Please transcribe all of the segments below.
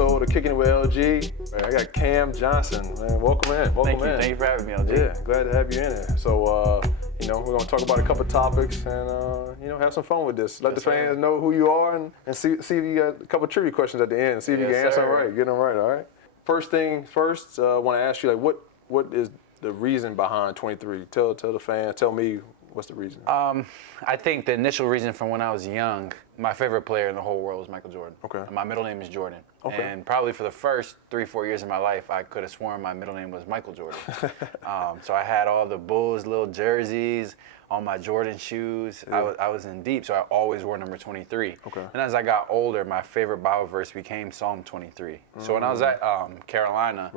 episode of Kickin with LG. Man, I got Cam Johnson. Man, welcome in. Thank you for having me, LG. Yeah, glad to have you in here. So, we're going to talk about a couple topics and, have some fun with this. Let the fans know who you are and see if you got a couple trivia questions at the end and see if you can answer them right. Get them right, all right? First thing first, I want to ask you, what is the reason behind 23? Tell the fans, tell me what's the reason. I think the initial reason from when I was young, my favorite player in the whole world was Michael Jordan. Okay. My middle name is Jordan. Okay. And probably for the first 3-4 years of my life, I could have sworn my middle name was Michael Jordan. So I had all the Bulls little jerseys, all my Jordan shoes. Yeah. I was in deep, so I always wore number 23. Okay. And as I got older, my favorite Bible verse became Psalm 23. So when I was at Carolina,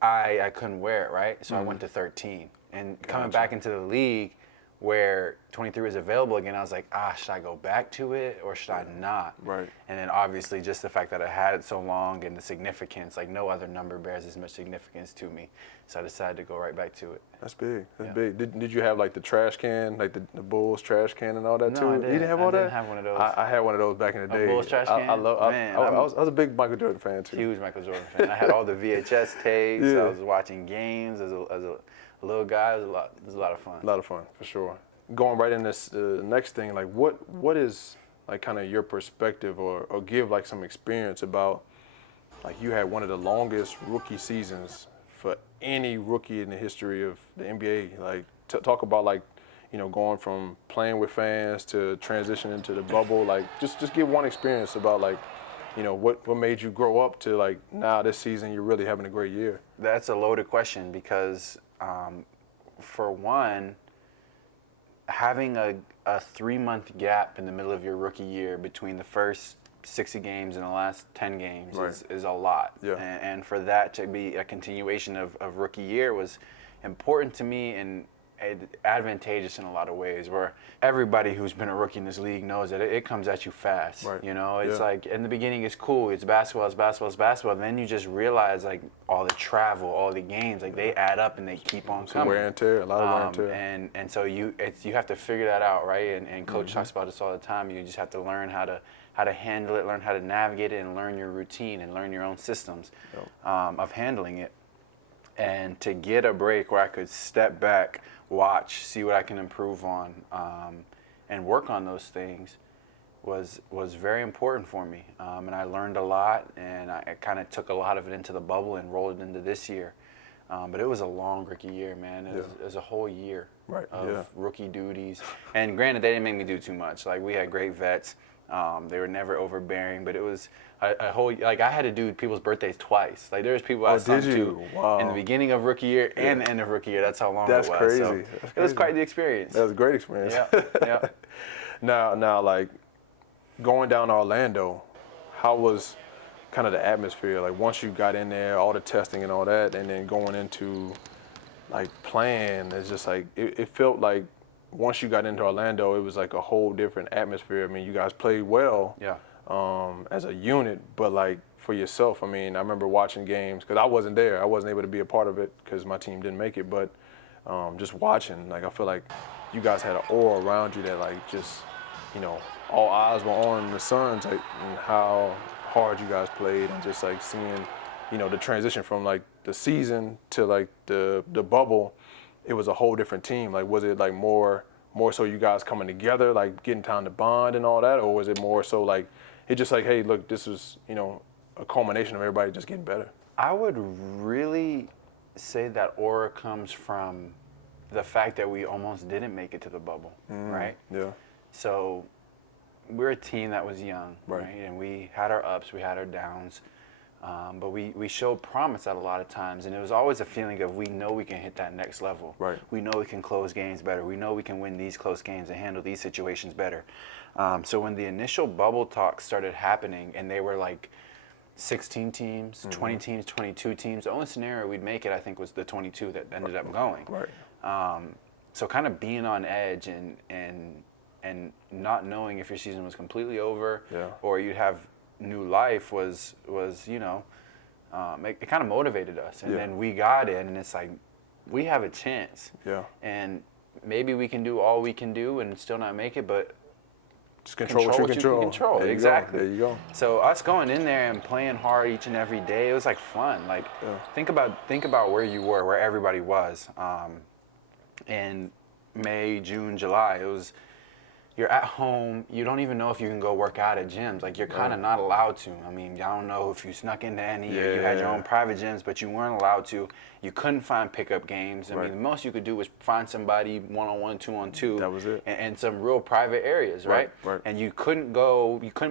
I couldn't wear it, right? So I went to 13. And coming back into the league where 23 was available again, I was like, should I go back to it or should I not? Right. And then obviously just the fact that I had it so long and the significance, like no other number bears as much significance to me. So I decided to go right back to it. That's big. That's big. Did you have like the trash can, like the Bulls trash can and all that too? No, I didn't. You didn't have all that? I didn't have one of those. I had one of those back in the day. A Bulls trash can? I was a big Michael Jordan fan too. Huge Michael Jordan fan. I had all the VHS tapes. Yeah. I was watching games as a little guy. It was a lot of fun. A lot of fun, for sure. Going right in this next thing, like what is like kind of your perspective or give like some experience about, like you had one of the longest rookie seasons for any rookie in the history of the NBA. Like talk about like, going from playing with fans to transitioning to the bubble. Like just give one experience about like, what made you grow up to like now this season you're really having a great year. That's a loaded question because for one, having a 3-month gap in the middle of your rookie year between the first 60 games and the last 10 games is a lot. Yeah. And for that to be a continuation of rookie year was important to me and advantageous in a lot of ways, where everybody who's been a rookie in this league knows that it comes at you fast. Right. It's like in the beginning it's cool, it's basketball. Then you just realize like all the travel, all the games, like they add up and they keep on coming. Wear and tear, a lot of wear and tear. And so you have to figure that out, right? And Coach talks about this all the time. You just have to learn how to handle it, learn how to navigate it, and learn your routine and learn your own systems of handling it. And to get a break where I could step back, watch, see what I can improve on, and work on those things was very important for me. And I learned a lot, and I kind of took a lot of it into the bubble and rolled it into this year. But it was a long rookie year, man. It was a whole year of rookie duties. And granted, they didn't make me do too much. Like, we had great vets. They were never overbearing, but it was a whole, like I had to do people's birthdays twice. Like there's people I sung to in the beginning of rookie year and the end of rookie year. That's how long it was. Crazy. So it was quite the experience. That was a great experience. Yeah. Now, like going down to Orlando, how was kind of the atmosphere? Like once you got in there, all the testing and all that, and then going into like playing, it's just like it felt like once you got into Orlando, it was like a whole different atmosphere. I mean, you guys played well as a unit, but like for yourself, I mean, I remember watching games because I wasn't there. I wasn't able to be a part of it because my team didn't make it, but just watching, like I feel like you guys had an aura around you that like just, all eyes were on the Suns, like, and how hard you guys played, and just like seeing, the transition from like the season to like the bubble. It was a whole different team. Like, was it like more so you guys coming together, like getting time to bond and all that, or was it more so like it just like, hey, look, this was a culmination of everybody just getting better? I would really say that aura comes from the fact that we almost didn't make it to the bubble, right? Yeah. So we're a team that was young, right? And we had our ups, we had our downs. But we showed promise at a lot of times, and it was always a feeling of we know we can hit that next level. Right. We know we can close games better. We know we can win these close games and handle these situations better. So when the initial bubble talks started happening, and they were like 16 teams, 20 teams, 22 teams, the only scenario we'd make it, I think, was the 22 that ended up going. Right. So kind of being on edge and not knowing if your season was completely over or you'd have new life was it kind of motivated us, and then we got in, and it's like we have a chance, and maybe we can do all we can do and still not make it, but Just control what you can control. There you Exactly. go. There you go. So us going in there and playing hard each and every day, it was like fun. Like think about where you were, where everybody was. In May, June, July, you're at home. You don't even know if you can go work out at gyms. Like you're kind of not allowed to. I mean, I don't know if you snuck into any or you had your own private gyms, but you weren't allowed to. You couldn't find pickup games. I mean, the most you could do was find somebody 1-on-1, 2-on-2. That was it. And some real private areas, right? Right. And you couldn't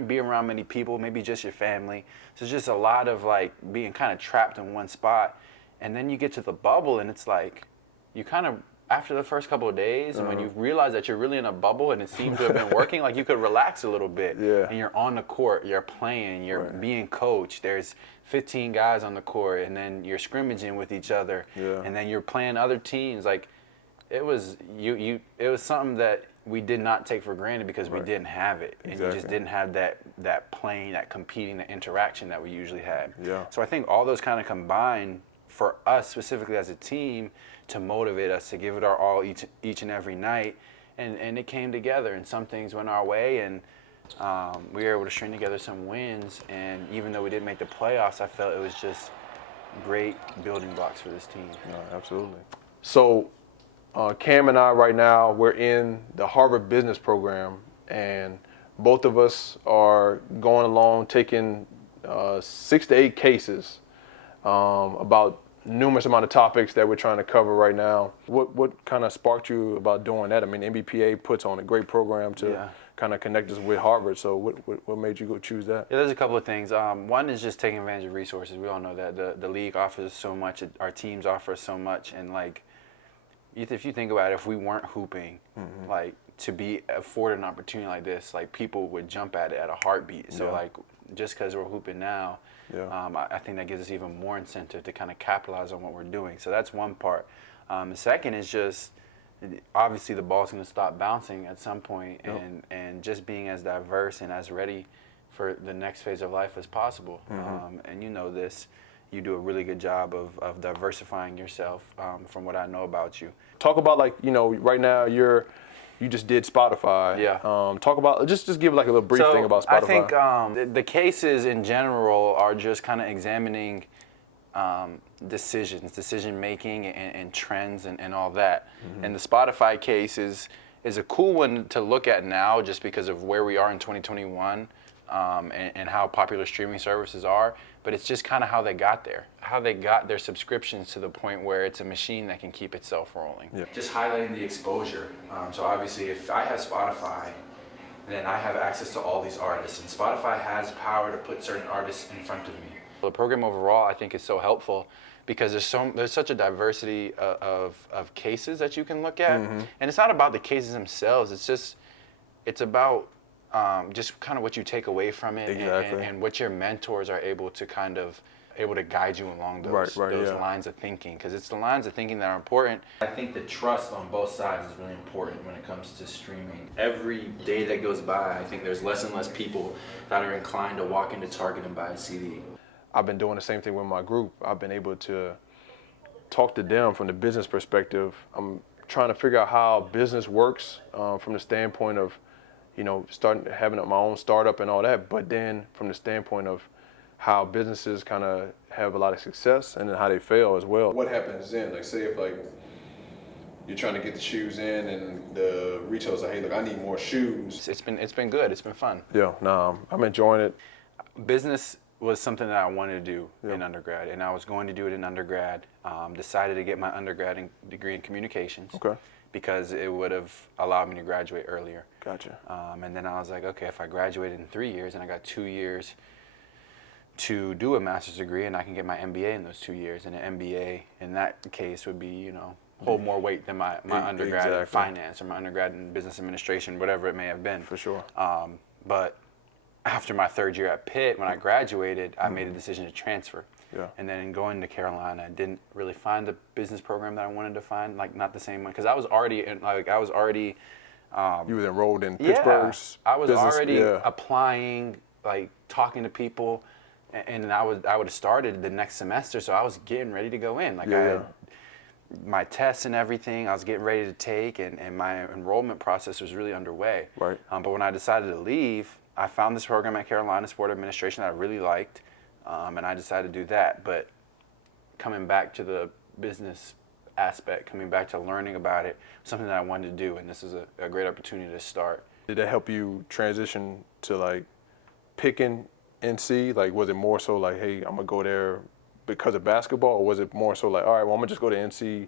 be around many people, maybe just your family. So it's just a lot of like being kind of trapped in one spot. And then you get to the bubble and it's like, you kind of, after the first couple of days, and when you realize that you're really in a bubble and it seems to have been working, like you could relax a little bit. Yeah. And you're on the court, you're playing, you're being coached. There's 15 guys on the court, and then you're scrimmaging with each other, and then you're playing other teams. Like it was it was something that we did not take for granted because we didn't have it, and you just didn't have that playing, that competing, that interaction that we usually had. Yeah. So I think all those kind of combine for us specifically as a team to motivate us to give it our all each and every night, and it came together, and some things went our way, and we were able to string together some wins, and even though we didn't make the playoffs, I felt it was just great building blocks for this team. No, absolutely. So Cam and I right now, we're in the Harvard Business Program, and both of us are going along taking 6 to 8 cases about numerous amount of topics that we're trying to cover right now. What kind of sparked you about doing that? I mean, M.B.A puts on a great program to kind of connect us with Harvard. So what made you go choose that? Yeah, there's a couple of things. One is just taking advantage of resources. We all know that the league offers so much, our teams offer so much, and like if you think about it, if we weren't hooping, like to be afforded an opportunity like this, like people would jump at it at a heartbeat. So like just because we're hooping now, I think that gives us even more incentive to kind of capitalize on what we're doing. So that's one part. The second is just obviously the ball's going to stop bouncing at some point, and just being as diverse and as ready for the next phase of life as possible. And you know this. You do a really good job of diversifying yourself from what I know about you. Talk about like, right now you just did Spotify. Yeah. Talk about, just give like a little brief thing about Spotify. I think the cases in general are just kind of examining decision making and trends and all that. And the Spotify case is a cool one to look at now just because of where we are in 2021 and how popular streaming services are. But it's just kind of how they got there, how they got their subscriptions to the point where it's a machine that can keep itself rolling. Yeah. Just highlighting the exposure. So obviously if I have Spotify, then I have access to all these artists, and Spotify has power to put certain artists in front of me. The program overall I think is so helpful because there's such a diversity of cases that you can look at. And it's not about the cases themselves, it's about just kind of what you take away from it, and what your mentors are able to guide you along those lines of thinking, because it's the lines of thinking that are important. I think the trust on both sides is really important when it comes to streaming. Every day that goes by, I think there's less and less people that are inclined to walk into Target and buy a CD. I've been doing the same thing with my group. I've been able to talk to them from the business perspective. I'm trying to figure out how business works from the standpoint of starting having my own startup and all that, but then from the standpoint of how businesses kind of have a lot of success and then how they fail as well. What happens then? Like say if like you're trying to get the shoes in and the retailer's like, hey, look, I need more shoes. It's been good. It's been fun. Yeah, no, I'm enjoying it. Business was something that I wanted to do in undergrad, and I was going to do it in undergrad. Decided to get my undergrad degree in communications. Okay. Because it would have allowed me to graduate earlier. Gotcha. And then I was like, okay, if I graduated in 3 years and I got 2 years to do a master's degree, and I can get my M.B.A. in those 2 years, and an M.B.A. in that case would be, hold more weight than my undergrad in finance or my undergrad in business administration, whatever it may have been. For sure. But after my third year at Pitt, when I graduated, I made a decision to transfer. Yeah. And then in going to Carolina, I didn't really find the business program that I wanted to find, like not the same one, because I was already you were enrolled in Pittsburgh's I was business, already applying, like talking to people, and I would have started the next semester, so I was getting ready to go in. Like I had my tests and everything I was getting ready to take, and my enrollment process was really underway. Right. But when I decided to leave, I found this program at Carolina, Sport Administration, that I really liked, and I decided to do that. But coming back to the business aspect, coming back to learning about it, something that I wanted to do, and this is a great opportunity to start. Did that help you transition to like picking NC? Like, was it more so like, hey, I'm gonna go there because of basketball, or was it more so like, all right, well, I'm gonna just go to NC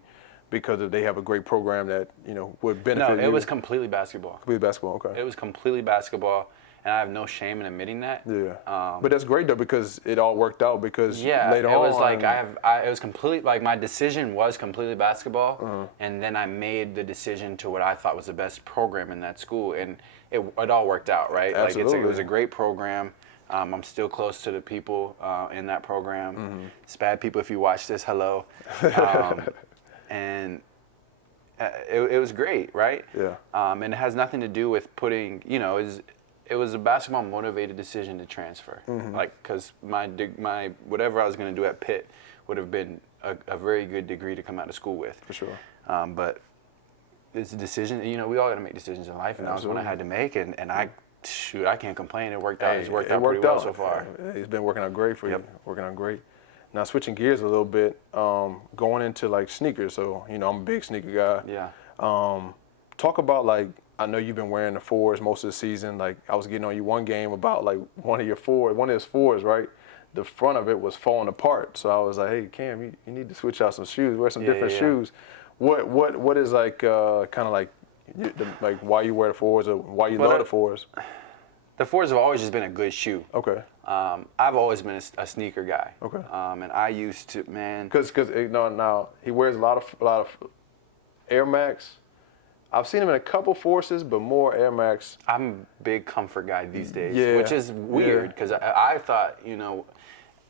because they have a great program that, you know, would benefit you? No, it was completely basketball. Completely basketball, okay. It was completely basketball, and I have no shame in admitting that. Yeah. But that's great though, because it all worked out, because later on. It was like it was completely, like, my decision was completely basketball, and then I made the decision to what I thought was the best program in that school, and it all worked out, right? Absolutely. Like, it was a great program. I'm still close to the people in that program. SPAD people, if you watch this, hello. And it was great, right? Yeah. And it has nothing to do with putting, you know, it was a basketball motivated decision to transfer. Like, because my whatever I was going to do at Pitt would have been a very good degree to come out of school with. For sure. But it's a decision, you know, we all got to make decisions in life, and that was one I had to make, and I can't complain. It worked out. It's worked out pretty well so far. It's been working out great for you. Working out great. Now, switching gears a little bit, going into like sneakers. So, you know, I'm a big sneaker guy. Yeah. Talk about, like, I know you've been wearing the fours most of the season. Like, I was getting on you one game about like one of his fours, right? The front of it was falling apart. So I was like, hey, Cam, you need to switch out some shoes, wear some different shoes. What is like kind of like why you wear the fours, or why you love the fours? The fours have always just been a good shoe. Okay. I've always been a sneaker guy. Okay. And I used to, man. Because now he wears a lot of Air Max. I've seen him in a couple forces, but more Air Max. I'm a big comfort guy these days, which is weird, because I thought, you know,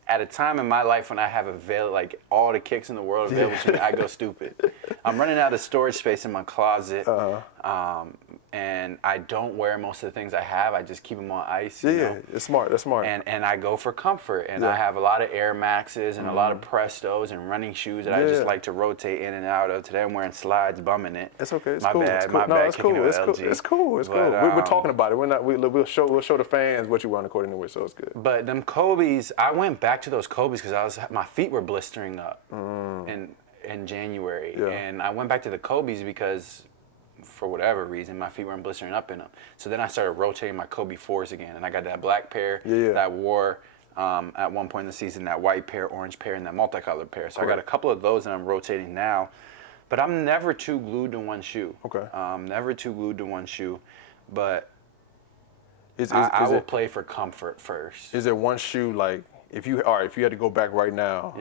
at a time in my life when I have like all the kicks in the world available to me, I go stupid. I'm running out of storage space in my closet, and I don't wear most of the things I have. I just keep them on ice. You know? It's smart. That's smart. And I go for comfort, and I have a lot of Air Maxes and a lot of Prestos and running shoes that I just like to rotate in and out of. Today I'm wearing slides, bumming it. It's okay. It's my cool. Bad. It's cool. My bad. It's cool. It's cool. We're talking about it. We'll show the fans what you want according to it, so it's good. But them Kobe's, I went back to those Kobe's because my feet were blistering up in January, and I went back to the Kobe's because, for whatever reason, my feet weren't blistering up in them. So then I started rotating my Kobe 4s again, and I got that black pair that I wore at one point in the season, that white pair, orange pair, and that multicolored pair. So I got a couple of those that I'm rotating now, but I'm never too glued to one shoe. Okay. Never too glued to one shoe, but I will play for comfort first. Is there one shoe, like, if you had to go back right now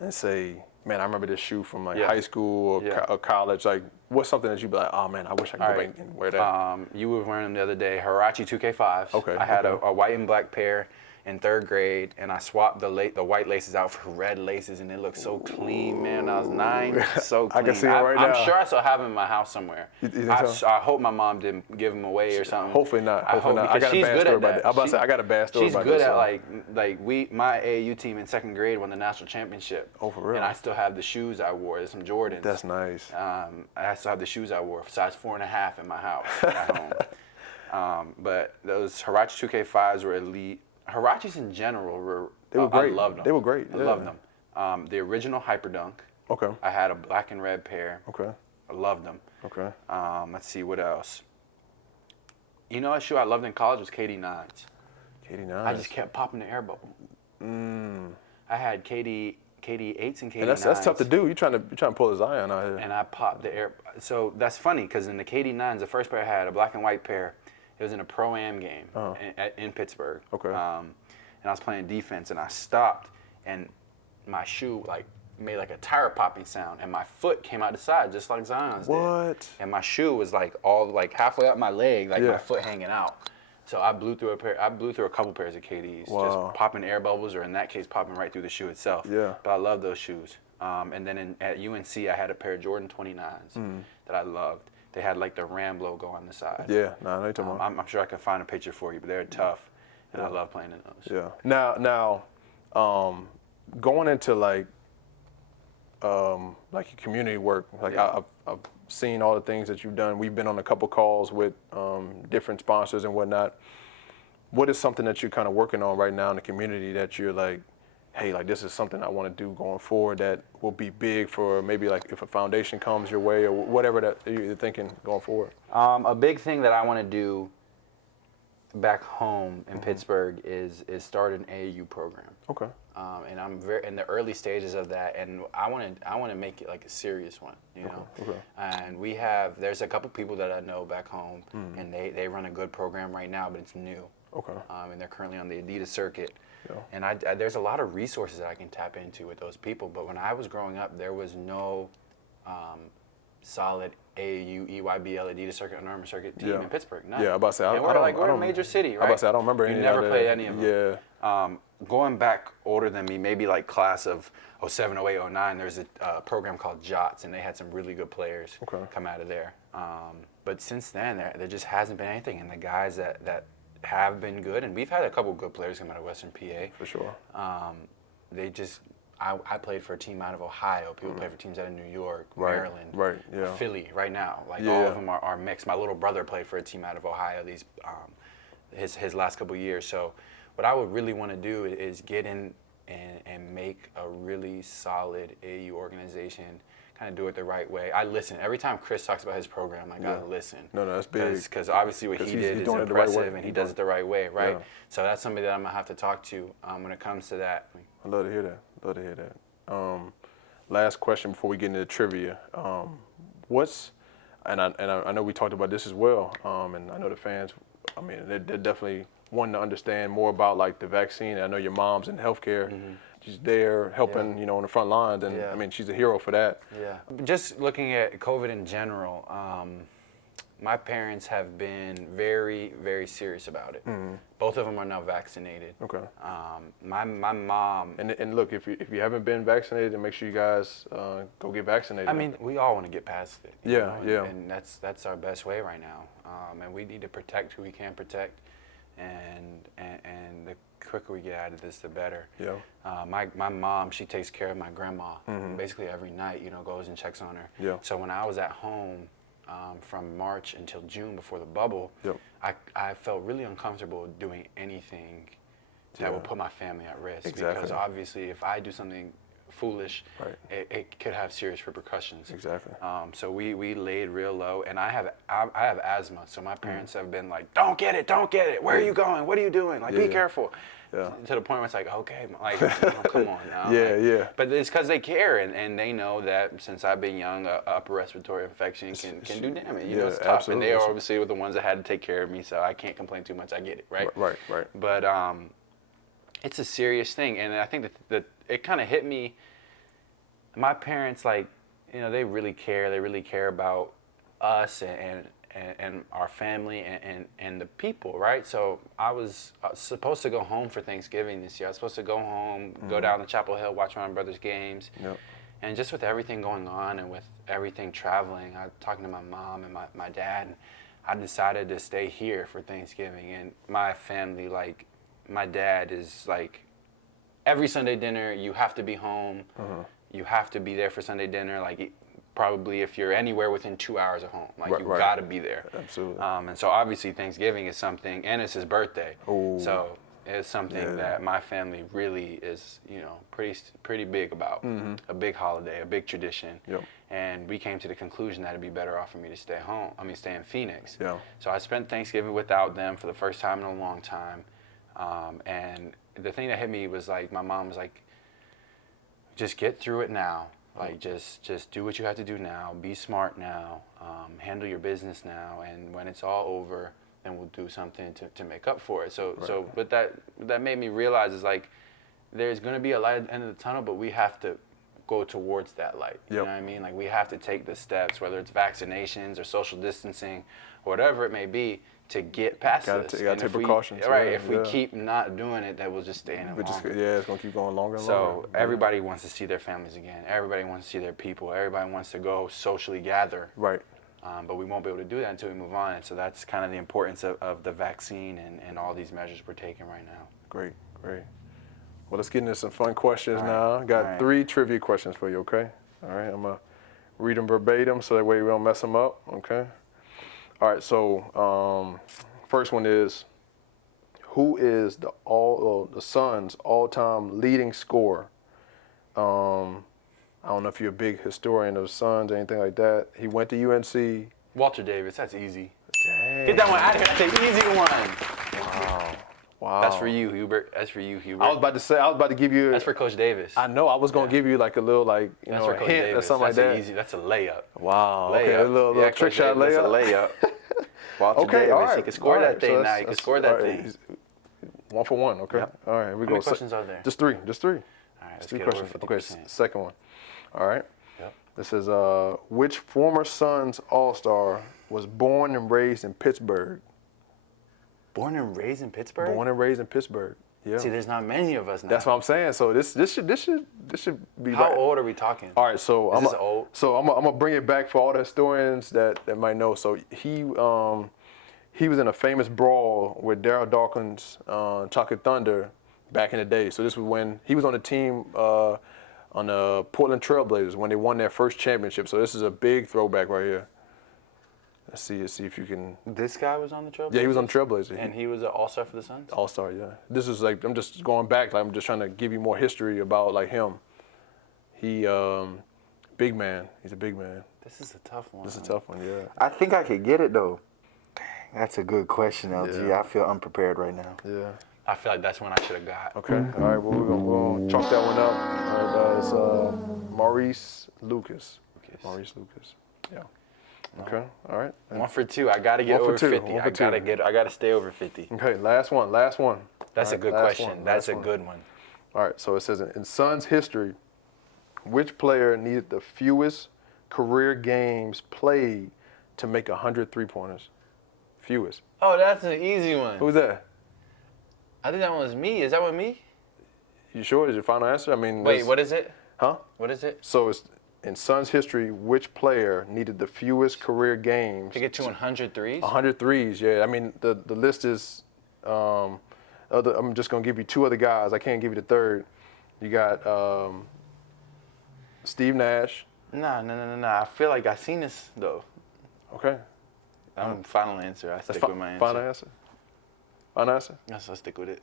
and say, man, I remember this shoe from like high school or college, like, what's something that you'd be like, oh man, I wish I could go back and wear that? You were wearing them the other day, Huarache 2K5s. Okay. I had a white and black pair in third grade, and I swapped the white laces out for red laces, and it looked so clean, man. I was 9, so clean. I can see it right now. I'm sure I still have them in my house somewhere. You think so? I hope my mom didn't give them away or something. Hopefully not. Hopefully not. I got a bad story about that. I'm about to say, I got a bad story about that. She's good at my AAU team in second grade won the national championship. Oh, for real? And I still have the shoes I wore. There's some Jordans. That's nice. I still have the shoes I wore, size 4.5 in my house at home. But those Huarache 2K5s were elite. Huaraches in general were great. I loved them. They were great. I loved them. The original Hyperdunk. Okay. I had a black and red pair. Okay. I loved them. Okay. Let's see, what else? You know, a shoe I loved in college was KD9s. KD9s. I just kept popping the air bubble. I had KD 8s and KD 9s. And that's tough to do. You're trying to pull a Zion out here. And I popped the air. So that's funny, because in the KD 9s, the first pair I had, a black and white pair, it was in a Pro-Am game in Pittsburgh. Okay. And I was playing defense, and I stopped, and my shoe made like a tire popping sound, and my foot came out the side just like Zion's did. And my shoe was all halfway up my leg, my foot hanging out. So I blew through a couple pairs of KDs, just popping air bubbles, or in that case, popping right through the shoe itself. Yeah. But I love those shoes. And then at UNC, I had a pair of Jordan 29s that I loved. They had the Ram logo on the side. Yeah, no, I know you're talking about. I'm sure I can find a picture for you, but they're tough, and I love playing in those. Yeah. Now, going into like your community work. Like Yeah. I've seen all the things that you've done. We've been on a couple calls with different sponsors and whatnot. What is something that you're kind of working on right now in the community that you're like, hey, like this is something I want to do going forward that will be big for maybe like if a foundation comes your way or whatever that you're thinking going forward? A big thing that I want to do back home in Pittsburgh is start an AAU program. Okay. And I'm very in the early stages of that, and I want to make it like a serious one, you know. Okay. And there's a couple people that I know back home, and they run a good program right now, but it's new. Okay. And they're currently on the Adidas circuit. Yeah. And there's a lot of resources that I can tap into with those people. But when I was growing up, there was no solid AAU, EYBL, Adidas circuit, Under Armour circuit team in Pittsburgh. None. Yeah, I'm about to say, And we're a major city, right? I'm about to say, I don't remember any You of never that. played any of them. Yeah. Going back older than me, maybe like class of 07, 08, 09, there's a program called JOTS, and they had some really good players come out of there. But since then, there just hasn't been anything. And the guys that have been good, and we've had a couple good players come out of Western PA. For sure. I played for a team out of Ohio. People play for teams out of New York, Right, Maryland, right, yeah. Philly right now. Like Yeah. all of them are mixed. My little brother played for a team out of Ohio his last couple years. So what I would really want to do is get in and make a really solid AAU organization, kind of do it the right way. I listen. Every time Chris talks about his program, I gotta listen. No, that's big. Because obviously what he did is doing it the right way. impressive, and he does it the right way, right? Yeah. So that's somebody that I'm gonna have to talk to when it comes to that. I love to hear that. Love to hear that. Last question before we get into the trivia. And I know we talked about this as well, and I know the fans, I mean, they're definitely wanting to understand more about like the vaccine. I know your mom's in healthcare. She's there helping, you know, on the front lines, and I mean, she's a hero for that. Yeah. Just looking at COVID in general, my parents have been very, very serious about it. Both of them are now vaccinated. Okay. My mom. And look, if you haven't been vaccinated, then make sure you guys go get vaccinated. I mean, we all want to get past it. you Yeah, know, yeah. And that's our best way right now. And we need to protect who we can protect, and the quicker we get out of this, the better. Yeah. My mom, she takes care of my grandma basically every night. You know, goes and checks on her. Yeah. So when I was at home from March until June before the bubble, I felt really uncomfortable doing anything that would put my family at risk. Exactly. Because obviously, if I do something foolish, Right. it could have serious repercussions. Exactly. So we laid real low, and I have asthma, so my parents have been like, don't get it, where are you going, what are you doing, like be careful. Yeah. To the point where it's like, okay, like you know, come on now. Yeah, like, yeah. But it's because they care, and they know that since I've been young, upper respiratory infection can do damage. You know, it's tough, absolutely. and they obviously were the ones that had to take care of me, so I can't complain too much. I get it, right? Right. But it's a serious thing, and I think that it kind of hit me. My parents, like, you know, they really care. They really care about us and our family and the people, right? So I was supposed to go home for Thanksgiving this year. I was supposed to go home, go down to Chapel Hill, watch my brother's games. Yep. And just with everything going on and with everything traveling, I was talking to my mom and my dad, and I decided to stay here for Thanksgiving. And my family, like, my dad is like, every Sunday dinner, you have to be home. You have to be there for Sunday dinner. Like, probably if you're anywhere within 2 hours of home, like you got to be there. Absolutely. And so obviously Thanksgiving is something, and it's his birthday. Ooh. So it's something that my family really is, you know, pretty big about. A big holiday, a big tradition. Yep. And we came to the conclusion that it'd be better off for me to stay in Phoenix. Yeah. So I spent Thanksgiving without them for the first time in a long time. And the thing that hit me was like, my mom was like, just get through it now. Like, just do what you have to do now. Be smart now. Handle your business now. And when it's all over, then we'll do something to make up for it. So what that made me realize is, like, there's going to be a light at the end of the tunnel, but we have to go towards that light. You know what I mean? Like, we have to take the steps, whether it's vaccinations or social distancing, whatever it may be, to get past this. You got to take precautions. Right. If we keep not doing it, then we'll just stay in it longer. It's going to keep going longer and So longer. everybody wants to see their families again. Everybody wants to see their people. Everybody wants to go socially gather. Right. But we won't be able to do that until we move on. And so that's kind of the importance of the vaccine and all these measures we're taking right now. Great. Well, let's get into some fun questions now. I got 3 trivia questions for you, okay? All right, I'm gonna read them verbatim so that way we don't mess them up. Okay. All right. So first one is, who is the Suns' all-time leading scorer? I don't know if you're a big historian of the Suns or anything like that. He went to UNC. Walter Davis, that's easy. Dang. Get that one out of here. That's an easy one. Wow. That's for you, Hubert. That's for you, Hubert. I was about to give you. That's for Coach Davis. I know. I was gonna give you like a little That's for a Coach hint Davis. or something That's like that. Easy. That's a layup. Wow. Layup. Okay. A little trick Coach shot Davis, layup. That's a layup. Walter Okay. Davis, All right. he can score all that right. thing So now. He can score that all right. thing. He's 1 for 1. Okay. Yep. All right. Here we How go. many questions are there? Just 3. All right, let's Three get questions. over Okay. 50%. Second one. All right. Yep. This is which former Suns All-Star was born and raised in Pittsburgh? Born and raised in Pittsburgh? Born and raised in Pittsburgh. Yeah. See, there's not many of us now. That's what I'm saying. So this should be How right. old are we talking? All right, so Is this old? So I'm gonna bring it back for all the historians that might know. So he was in a famous brawl with Darryl Dawkins, Chocolate Thunder, back in the day. So this was when he was on the team on the Portland Trailblazers when they won their first championship. So this is a big throwback right here. Let's see if you can. This guy was on the Trailblazers? Yeah, he was on the Trailblazers. And he was an all-star for the Suns? All-star, yeah. This is like, I'm just going back. Like, I'm just trying to give you more history about like him. He, big man. He's a big man. This is a tough one. This is a tough one, yeah. I think I could get it though. Dang, that's a good question, LG. Yeah. I feel unprepared right now. Yeah. I feel like that's one I should have got. Okay. All right. Well, we're gonna chalk that one up. All right. It's Maurice Lucas. Maurice Lucas. Yeah. Okay. All right. 1 for 2. I gotta get 1 for over 2. 50. 1 for 2. I gotta stay over 50. Okay. Last one. That's All a right, good last question. one, That's last a one. good one. All right. So it says in Suns history, which player needed the fewest career games played to make 100 3-pointers? Fewest. Oh, that's an easy one. Who's that? I think that one was me. Is that one me? You sure? Is your final answer? I mean. Wait, what is it? Huh? What is it? So it's in Suns history, which player needed the fewest career games To get to 100 threes? 100 threes, yeah. I mean, the list is, I'm just going to give you 2 other guys. I can't give you the third. You got Steve Nash. Nah. I feel like I seen this, though. Okay. Final answer. I stick with my answer. Final answer? Final answer? Yes, I'll stick with it.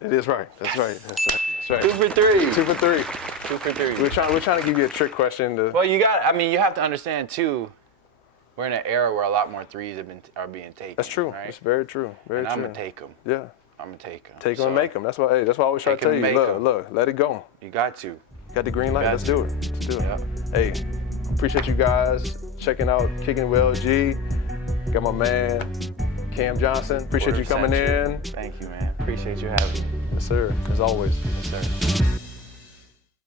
It is right. That's right. That's right. 2 for 3. 2 for 3. 2 for 3. We're trying to give you a trick question. Well, you have to understand, too, we're in an era where a lot more threes are being taken. That's true. Right? It's very true. Very and true. I'm going to take them. Yeah. I'm going to take them. Take them and make them. That's why I always try to Take 'em tell you. and make 'em. Look, let it go. You got to. Got the green light. Let's do it. Let's do it. Yep. Hey, appreciate you guys checking out Kickin with LG. Got my man Cam Johnson. Appreciate Word you coming century. in. Thank you, man. Appreciate you having me. Yes, sir. As always. Yes, sir.